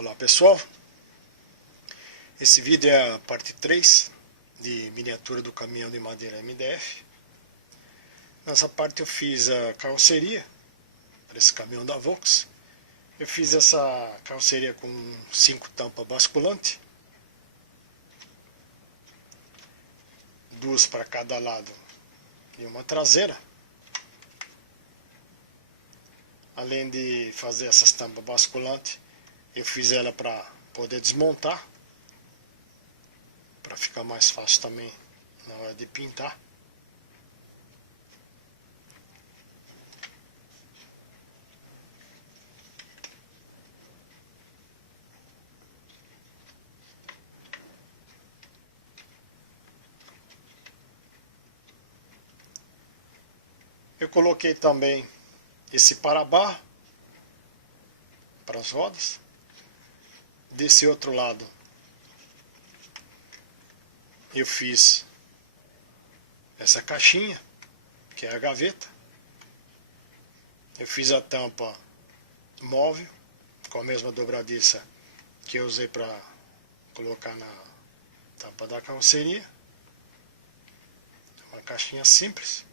Olá pessoal, esse vídeo é a parte 3 de miniatura do caminhão de madeira MDF. Nessa parte eu fiz a carroceria para esse caminhão da Volks. Eu fiz essa carroceria com 5 tampas basculantes, 2 para cada lado e uma traseira. Além de fazer essas tampas basculantes, eu fiz ela para poder desmontar, para ficar mais fácil também na hora de pintar. Eu coloquei também esse para-barro para as rodas. Desse outro lado eu fiz essa caixinha, que é a gaveta. Eu fiz a tampa móvel com a mesma dobradiça que eu usei para colocar na tampa da carroceria. Uma caixinha simples.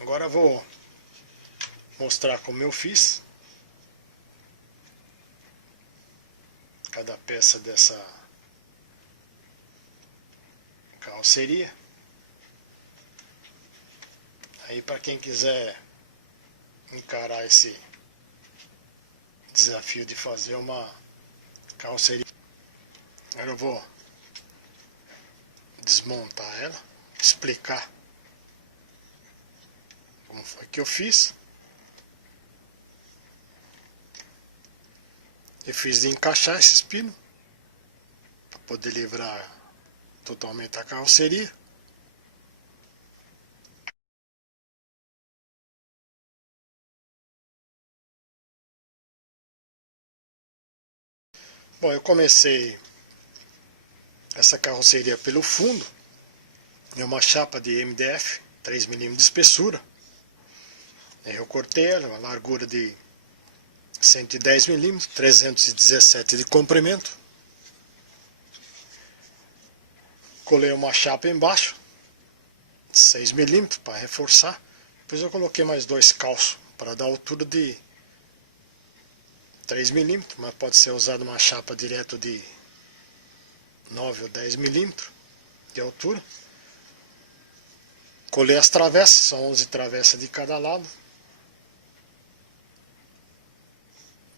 Agora eu vou mostrar como eu fiz cada peça dessa carroceria. Aí para quem quiser encarar esse desafio de fazer uma carroceria, agora eu vou desmontar ela, explicar como foi que eu fiz. Eu fiz de encaixar esses pinos para poder livrar totalmente a carroceria. Bom, eu comecei essa carroceria pelo fundo. É uma chapa de MDF, 3 mm de espessura. Eu cortei ela, uma largura de 110 mm, 317 de comprimento. Colei uma chapa embaixo, de 6 mm para reforçar. Depois eu coloquei mais 2 calços para dar altura de 3 mm, mas pode ser usado uma chapa direto de 9 ou 10 mm de altura. Colei as travessas, são 11 travessas de cada lado,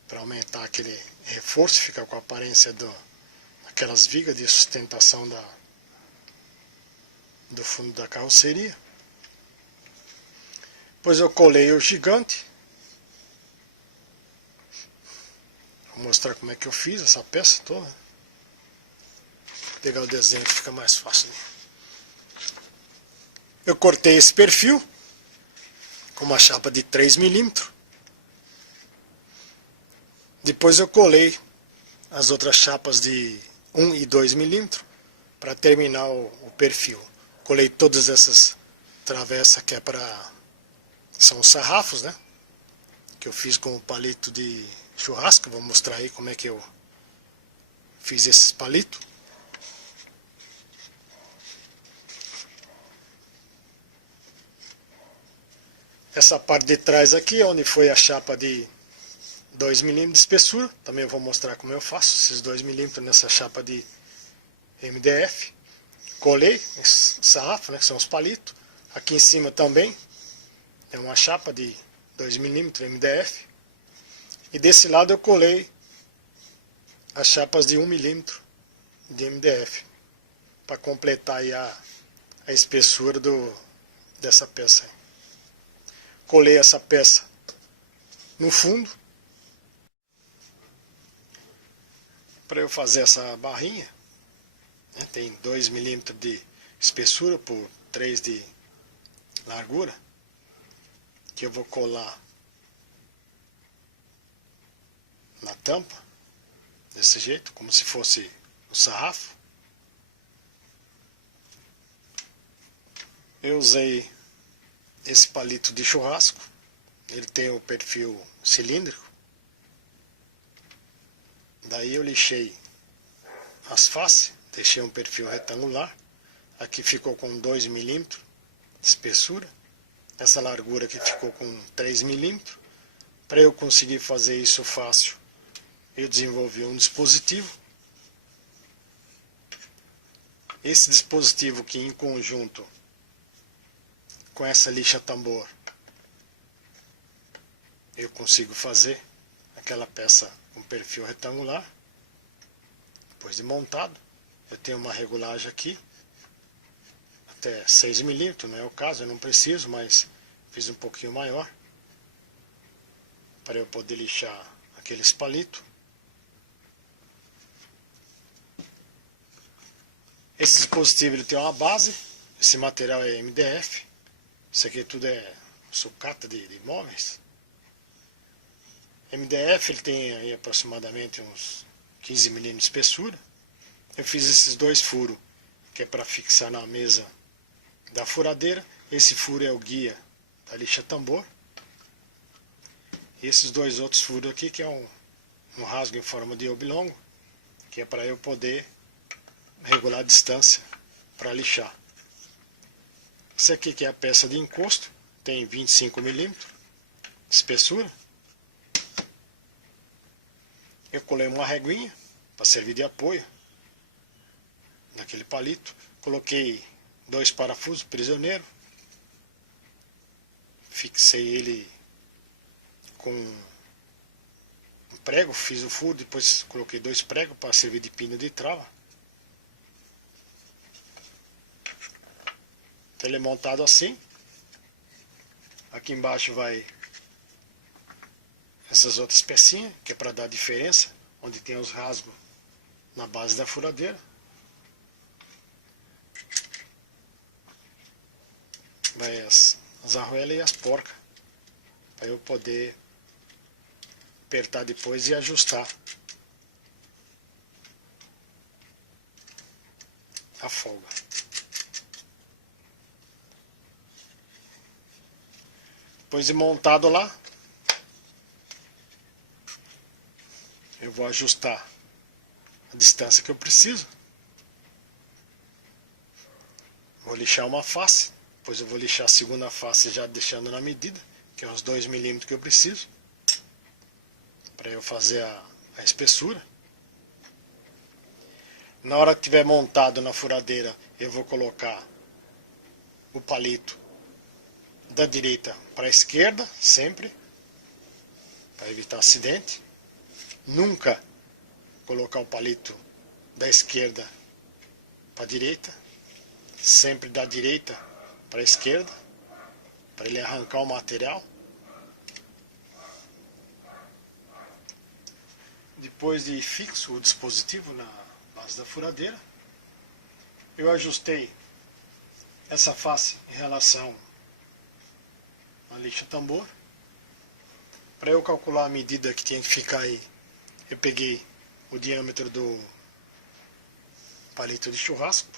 para aumentar aquele reforço, ficar com a aparência daquelas vigas de sustentação do fundo da carroceria. Depois eu colei o gigante. Vou mostrar como é que eu fiz essa peça toda. Vou pegar o desenho que fica mais fácil, né? Eu cortei esse perfil com uma chapa de 3 mm. Depois eu colei as outras chapas de 1 e 2 mm para terminar o perfil. Colei todas essas travessas que é para... são os sarrafos, né? Que eu fiz com o palito de churrasco. Vou mostrar aí como é que eu fiz esses palitos. Essa parte de trás aqui é onde foi a chapa de 2 mm de espessura. Também vou mostrar como eu faço esses 2 mm nessa chapa de MDF. Colei esse sarrafo, né, que são os palitos. Aqui em cima também é uma chapa de 2 mm MDF. E desse lado eu colei as chapas de 1 mm de MDF, para completar aí a espessura dessa peça aí. Colei essa peça no fundo. Para eu fazer essa barrinha, né, tem 2 mm de espessura por 3 de largura, que eu vou colar na tampa, desse jeito, como se fosse o sarrafo. Eu usei esse palito de churrasco Ele tem o perfil cilíndrico. Daí eu lixei as faces, deixei um perfil retangular. Aqui ficou com 2 milímetros de espessura. Essa largura aqui ficou com 3 milímetros. Para eu conseguir fazer isso fácil, eu desenvolvi um dispositivo. Esse dispositivo que, em conjunto com essa lixa tambor, eu consigo fazer aquela peça com perfil retangular. Depois de montado, eu tenho uma regulagem aqui até 6 milímetros, não é o caso, eu não preciso, mas fiz um pouquinho maior para eu poder lixar aqueles palitos. Esse dispositivo ele tem uma base, esse material é MDF, isso aqui tudo é sucata de móveis. MDF ele tem aí aproximadamente uns 15 milímetros de espessura. Eu fiz esses 2 furos, que é para fixar na mesa da furadeira. Esse furo é o guia da lixa tambor. E esses 2 outros furos aqui, que é um rasgo em forma de oblongo, que é para eu poder regular a distância para lixar. Esse aqui que é a peça de encosto, tem 25 milímetros de espessura. Eu colei uma reguinha para servir de apoio naquele palito. Coloquei 2 parafusos prisioneiros. Fixei ele com um prego, fiz o furo, depois coloquei 2 pregos para servir de pino de trava. Então ele é montado assim. Aqui embaixo vai essas outras pecinhas, que é para dar diferença, onde tem os rasgos na base da furadeira. Vai as arruelas e as porcas, para eu poder apertar depois e ajustar a folga. Depois de montado lá, eu vou ajustar a distância que eu preciso. Vou lixar uma face, depois eu vou lixar a segunda face já deixando na medida, que é os 2 milímetros que eu preciso, para eu fazer a espessura. Na hora que estiver montado na furadeira, eu vou colocar o palito da direita para a esquerda, sempre, para evitar acidente. Nunca colocar o palito da esquerda para a direita, sempre da direita para a esquerda, para ele arrancar o material. Depois de fixo o dispositivo na base da furadeira, eu ajustei essa face em relação à lixa tambor. Para eu calcular a medida que tinha que ficar aí, eu peguei o diâmetro do palito de churrasco.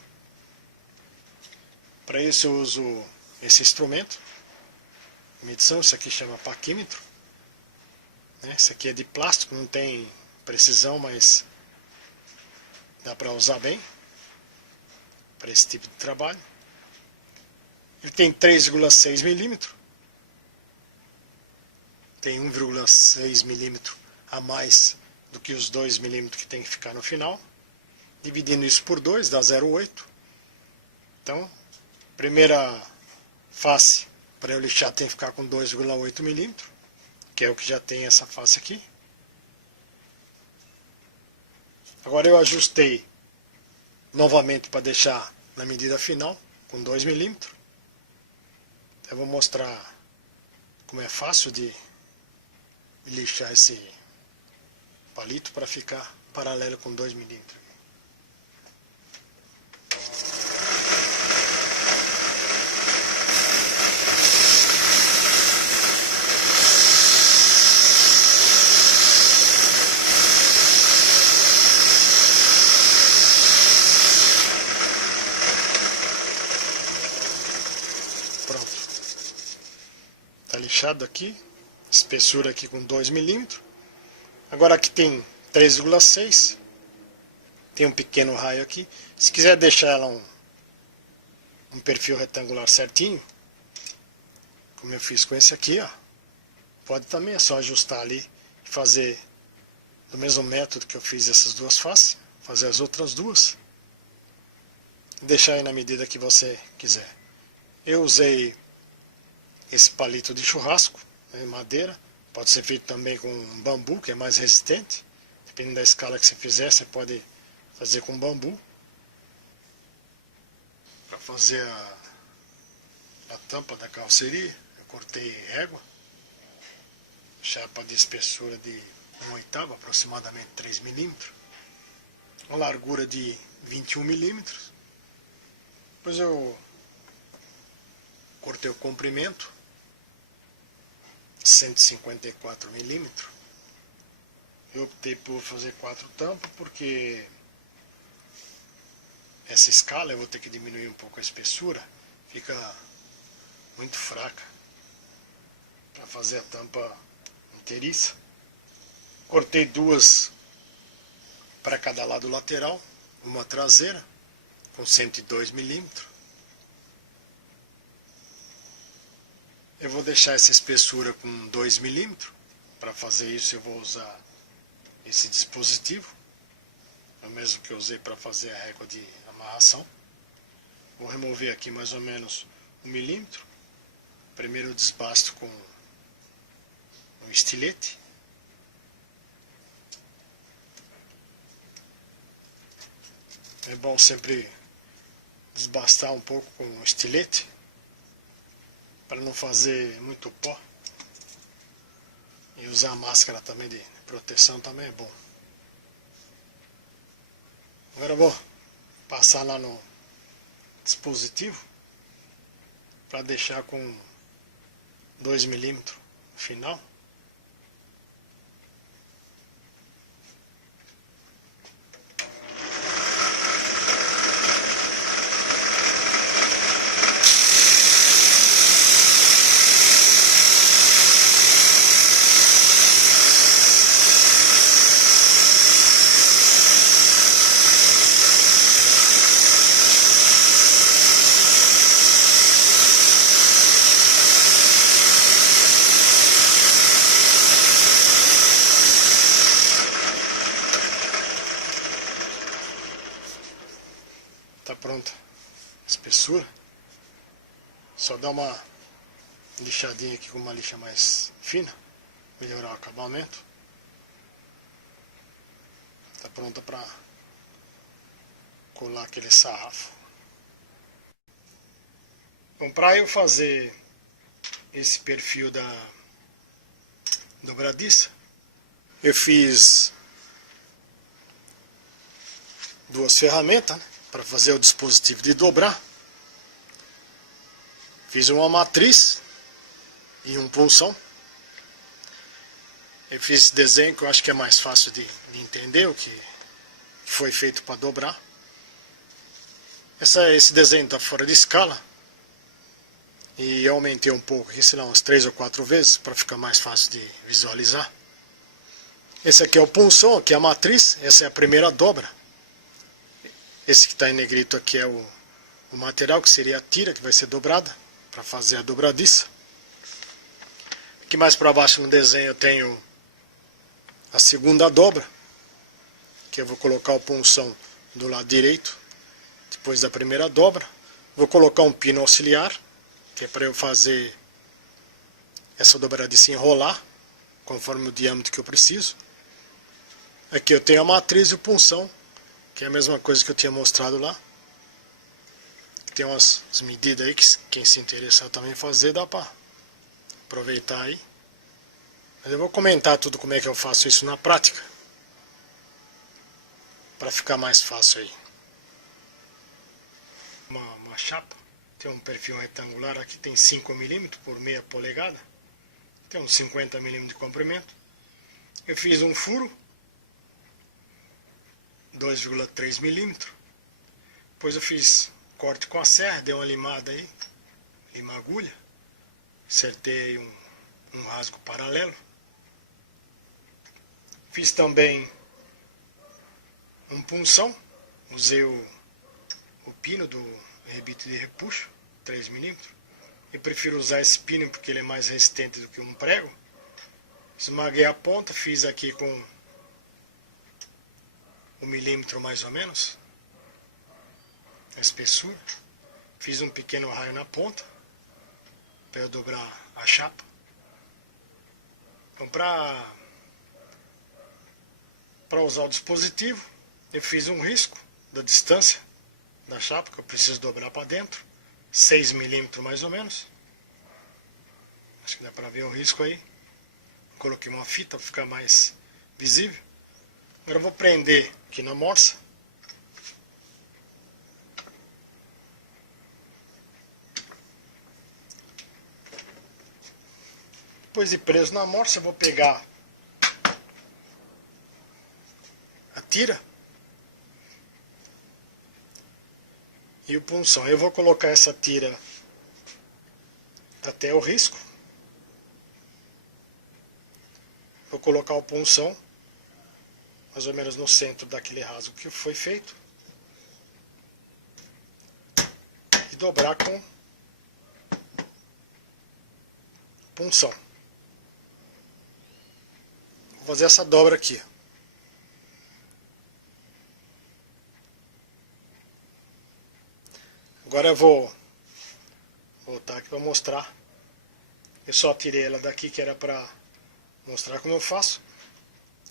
Para isso eu uso esse instrumento de medição, isso aqui chama paquímetro. Esse aqui é de plástico, não tem precisão, mas dá para usar bem para esse tipo de trabalho. Ele tem 3,6 milímetros, tem 1,6 milímetro a mais do que os 2 milímetros que tem que ficar no final. Dividindo isso por 2 dá 0,8. Então, primeira face para eu lixar tem que ficar com 2,8 milímetros, que é o que já tem essa face aqui. Agora eu ajustei novamente para deixar na medida final com 2 milímetros. Eu vou mostrar como é fácil de lixar esse palito para ficar paralelo com 2 milímetros. Pronto. Está lixado aqui. espessura aqui com 2 milímetros. Agora aqui tem 3,6. Tem um pequeno raio aqui. Se quiser deixar ela um perfil retangular certinho, como eu fiz com esse aqui, ó, pode também, é só ajustar ali e fazer do mesmo método que eu fiz essas duas faces, fazer as outras duas, e deixar aí na medida que você quiser. Eu usei esse palito de churrasco, né, madeira, pode ser feito também com bambu, que é mais resistente, dependendo da escala que você fizer, você pode fazer com bambu. Para fazer a tampa da carroceria, eu cortei régua, chapa de espessura de 1/8, aproximadamente 3 milímetros, uma largura de 21 milímetros. Depois eu cortei o comprimento, 154 milímetros. Eu optei por fazer 4 tampas porque essa escala eu vou ter que diminuir um pouco a espessura, fica muito fraca para fazer a tampa inteiriça. Cortei 2 para cada lado lateral, uma traseira com 102 milímetros. Eu vou deixar essa espessura com 2 milímetros. Para fazer isso eu vou usar esse dispositivo, é o mesmo que eu usei para fazer a régua de amarração. Vou remover aqui mais ou menos 1 milímetro. Primeiro eu desbasto com um estilete. É bom sempre desbastar um pouco com o estilete, para não fazer muito pó. E usar a máscara também de proteção também é bom. Agora eu vou passar lá no dispositivo para deixar com 2 milímetros no final. Tá pronta a espessura. Só dá uma lixadinha aqui com uma lixa mais fina, melhorar o acabamento. Tá pronta para colar aquele sarrafo. Bom, para eu fazer esse perfil da dobradiça, eu fiz 2 ferramentas, né, para fazer o dispositivo de dobrar. Fiz uma matriz e um punção. Eu fiz esse desenho que eu acho que é mais fácil de entender o que foi feito para dobrar. Esse desenho está fora de escala. E eu aumentei um pouco aqui, sei lá, umas 3 ou 4 vezes, para ficar mais fácil de visualizar. Esse aqui é o punção, aqui é a matriz, essa é a primeira dobra. Esse que está em negrito aqui é o material, que seria a tira, que vai ser dobrada, para fazer a dobradiça. Aqui mais para baixo no desenho eu tenho a segunda dobra, que eu vou colocar o punção do lado direito, depois da primeira dobra. Vou colocar um pino auxiliar, que é para eu fazer essa dobradiça enrolar, conforme o diâmetro que eu preciso. Aqui eu tenho a matriz e o punção, que é a mesma coisa que eu tinha mostrado lá. Tem umas medidas aí que quem se interessar também fazer, dá para aproveitar aí. Mas eu vou comentar tudo como é que eu faço isso na prática, para ficar mais fácil aí. Uma chapa, tem um perfil retangular, aqui tem 5 milímetros por meia polegada, tem uns 50 milímetros de comprimento. Eu fiz um furo, 2,3 milímetros. Depois eu fiz corte com a serra, dei uma limada aí, lima agulha, acertei um um rasgo paralelo. Fiz também um punção, usei o pino do rebite de repuxo, 3 mm. Eu prefiro usar esse pino porque ele é mais resistente do que um prego. Esmaguei a ponta, fiz aqui com 1 milímetro mais ou menos, a espessura. Fiz um pequeno raio na ponta, para eu dobrar a chapa. Então, para usar o dispositivo, eu fiz um risco da distância da chapa, que eu preciso dobrar para dentro, 6 milímetros mais ou menos. Acho que dá para ver o risco aí. Coloquei uma fita para ficar mais visível. Agora eu vou prender aqui na morsa. Depois de preso na morsa, eu vou pegar a tira e o punção. Eu vou colocar essa tira até o risco. Vou colocar o punção mais ou menos no centro daquele rasgo que foi feito e dobrar com punção. Vou fazer essa dobra aqui. Agora eu vou voltar aqui para mostrar. Eu só tirei ela daqui, que era para mostrar como eu faço.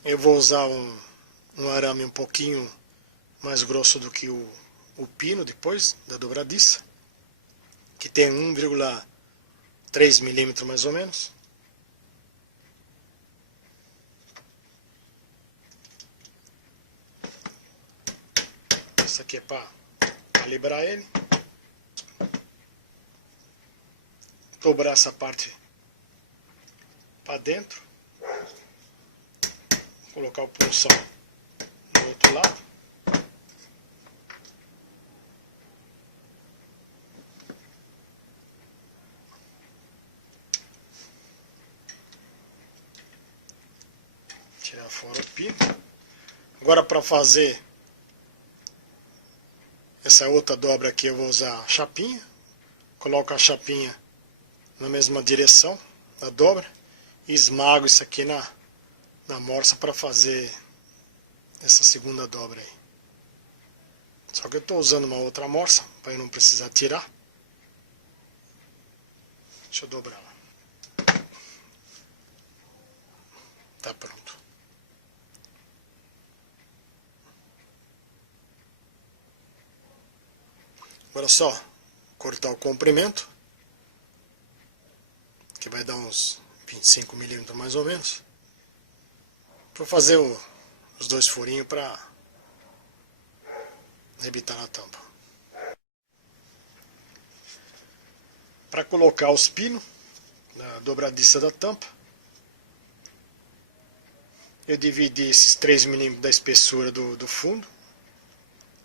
Eu vou usar um arame um pouquinho mais grosso do que o pino depois da dobradiça, que tem 1,3 milímetros mais ou menos. Isso aqui é para calibrar ele. Dobrar essa parte para dentro. Colocar o punção do outro lado. Tirar fora o pino. Agora, para fazer essa outra dobra aqui, eu vou usar a chapinha. Coloco a chapinha na mesma direção da dobra e esmago isso aqui na morsa para fazer essa segunda dobra aí. Só que eu estou usando uma outra morsa para eu não precisar tirar. Deixa eu dobrar lá. Tá pronto. Agora é só cortar o comprimento, que vai dar uns 25 milímetros mais ou menos. Vou fazer os dois furinhos para rebitar na tampa. Para colocar os pinos na dobradiça da tampa, eu dividi esses 3 milímetros da espessura do fundo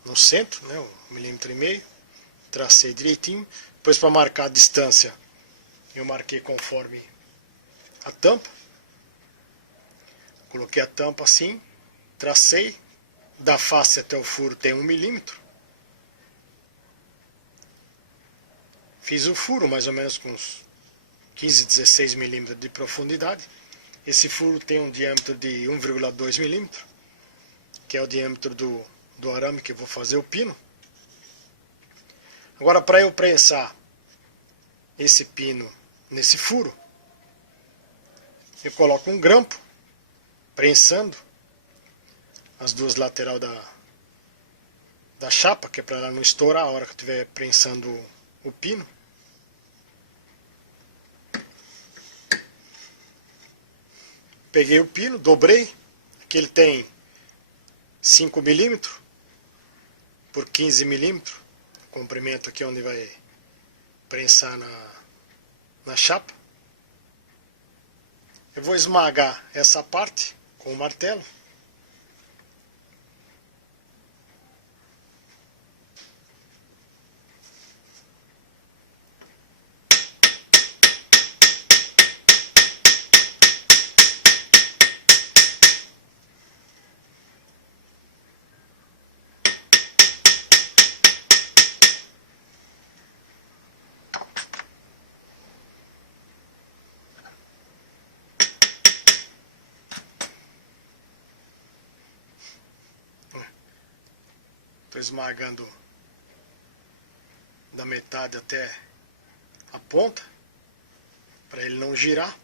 no centro, né, 1,5 milímetro. Tracei direitinho. Depois, para marcar a distância, eu marquei conforme a tampa. Coloquei a tampa assim, tracei. Da face até o furo tem 1 milímetro. Fiz o furo mais ou menos com uns 15, 16 milímetros de profundidade. Esse furo tem um diâmetro de 1,2 milímetros, que é o diâmetro do arame que eu vou fazer o pino. Agora, para eu prensar esse pino nesse furo, eu coloco um grampo prensando as duas laterais da chapa, que é para ela não estourar a hora que eu estiver prensando o pino. Peguei o pino, dobrei. Aqui ele tem 5 milímetros por 15 milímetros. Comprimento aqui onde vai prensar na chapa. Eu vou esmagar essa parte com o martelo. Estou esmagando da metade até a ponta, para ele não girar.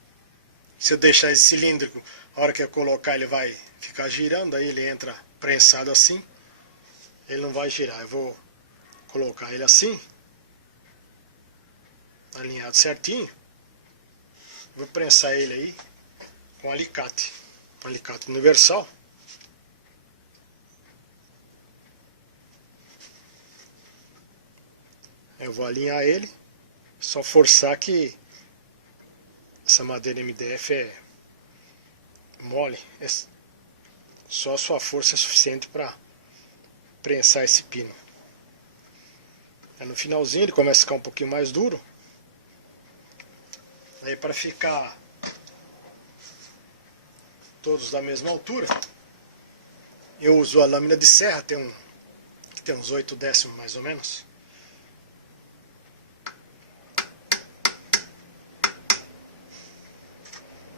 Se eu deixar esse cilíndrico, a hora que eu colocar ele vai ficar girando, aí ele entra prensado assim, ele não vai girar. Eu vou colocar ele assim, alinhado certinho, vou prensar ele aí com alicate, um alicate universal. Eu vou alinhar ele, só forçar que essa madeira MDF é mole, só a sua força é suficiente para prensar esse pino. Aí no finalzinho ele começa a ficar um pouquinho mais duro. Aí para ficar todos da mesma altura, eu uso a lâmina de serra, tem uns 8 décimos mais ou menos.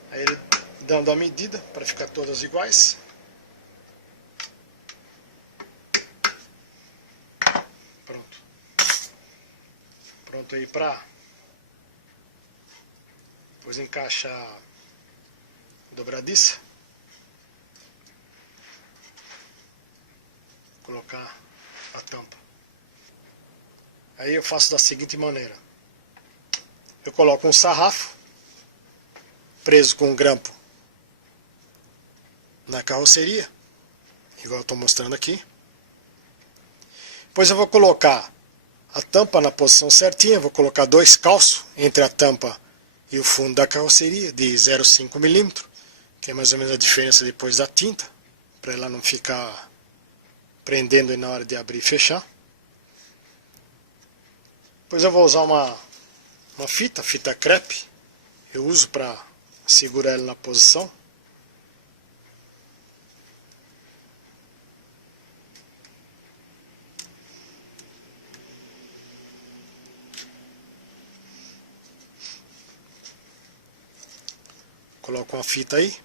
Aí ele dando a medida para ficar todas iguais. Pronto. Pronto aí para depois encaixar a dobradiça. Colocar a tampa. Aí eu faço da seguinte maneira. Eu coloco um sarrafo preso com um grampo na carroceria, igual eu estou mostrando aqui. Depois eu vou colocar a tampa na posição certinha, vou colocar 2 calços entre a tampa e o fundo da carroceria de 0,5 mm, que é mais ou menos a diferença depois da tinta, para ela não ficar prendendo aí na hora de abrir e fechar. Depois eu vou usar uma fita crepe, eu uso para segurar ela na posição. Coloco uma fita aí,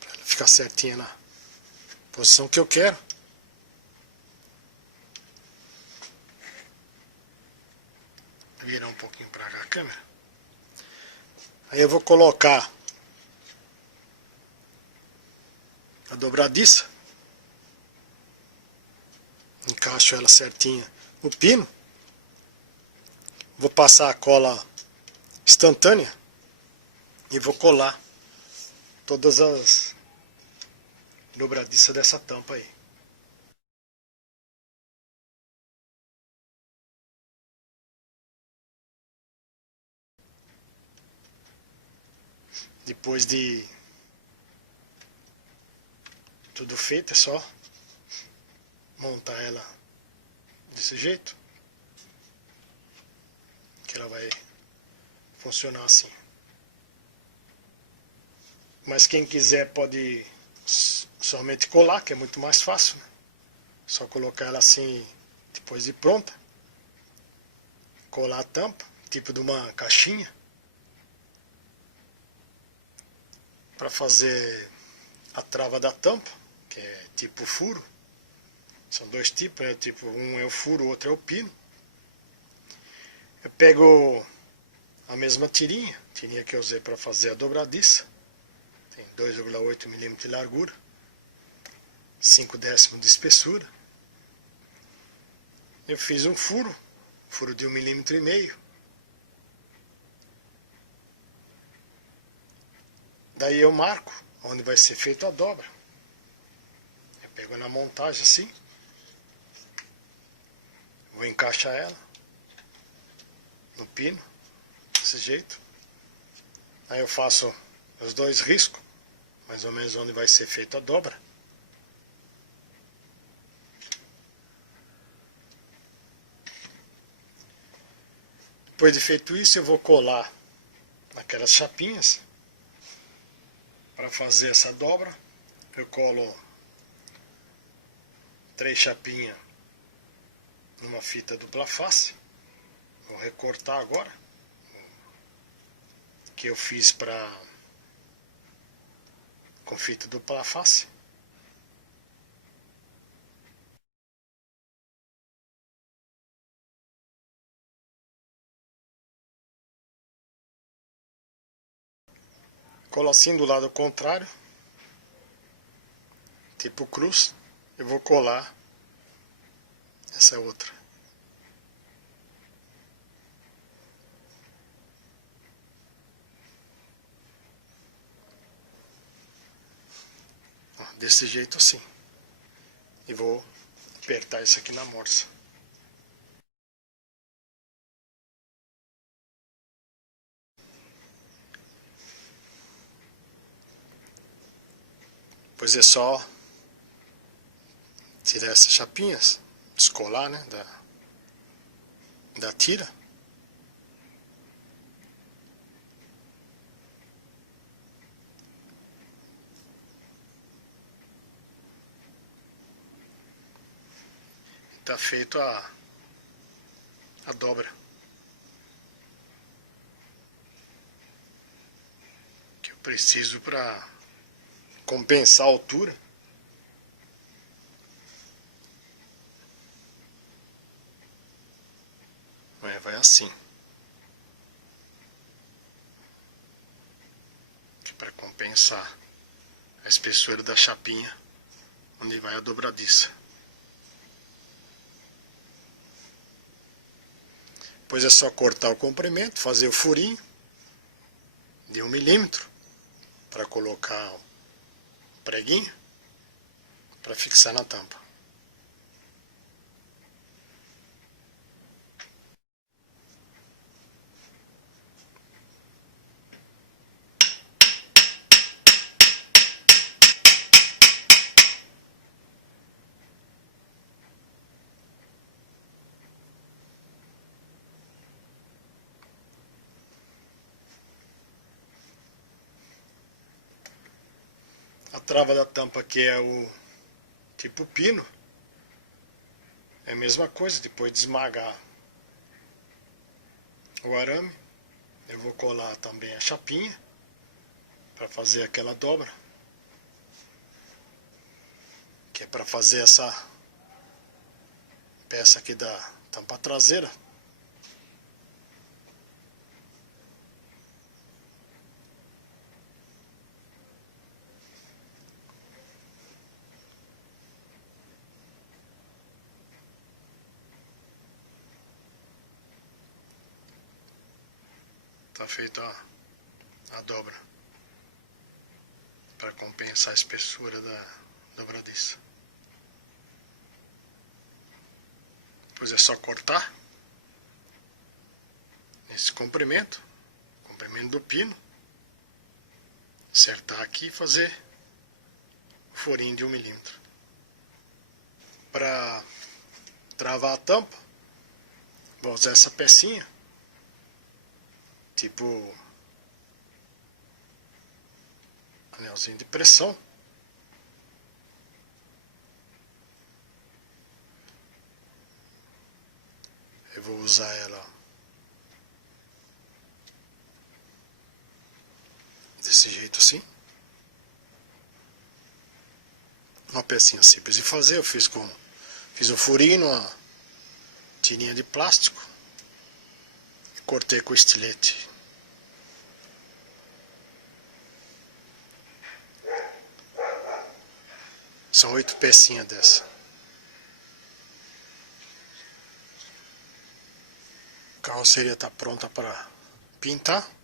para ela ficar certinha na posição que eu quero. Virar um pouquinho para cá a câmera. Aí eu vou colocar a dobradiça, encaixo ela certinha no pino, vou passar a cola instantânea e vou colar todas as dobradiças dessa tampa aí. Depois de tudo feito, é só montar ela desse jeito, que ela vai funcionar assim. Mas quem quiser pode somente colar, que é muito mais fácil, né? Só colocar ela assim depois de pronta, colar a tampa, tipo de uma caixinha, para fazer a trava da tampa, que é tipo furo. São 2 tipos, né? Tipo, um é o furo, o outro é o pino. Eu pego a mesma tirinha que eu usei para fazer a dobradiça. Tem 2,8 mm de largura, 5 décimos de espessura. Eu fiz um furo de 1,5 mm. Daí eu marco onde vai ser feita a dobra. Eu pego na montagem assim, vou encaixar ela no pino, desse jeito. Aí eu faço os 2 riscos, mais ou menos onde vai ser feita a dobra. Depois de feito isso, eu vou colar naquelas chapinhas. Para fazer essa dobra, eu colo 3 chapinhas numa fita dupla face. Vou recortar agora, que eu fiz com fita dupla face. colo assim do lado contrário, tipo cruz, eu vou colar essa outra. Ó, desse jeito assim. E vou apertar isso aqui na morsa. Pois é só tirar essas chapinhas, descolar, né, da tira. Tá feito a dobra. Que eu preciso para compensar a altura. Vai assim. Para compensar a espessura da chapinha onde vai a dobradiça. Depois é só cortar o comprimento, fazer o furinho de 1 milímetro para colocar o preguinho para fixar na tampa. A trava da tampa aqui é o tipo pino. É a mesma coisa, depois de esmagar o arame, eu vou colar também a chapinha para fazer aquela dobra, que é para fazer essa peça aqui da tampa traseira. Tá feita a dobra para compensar a espessura da dobradiça. Depois é só cortar esse comprimento do pino, acertar aqui e fazer o furinho de 1 milímetro. Para travar a tampa, vou usar essa pecinha, tipo anelzinho de pressão. Eu vou usar ela desse jeito assim. Uma pecinha simples de fazer, eu fiz um furinho numa tirinha de plástico e cortei com o estilete. São 8 pecinhas dessa. A carroceria está pronta para pintar.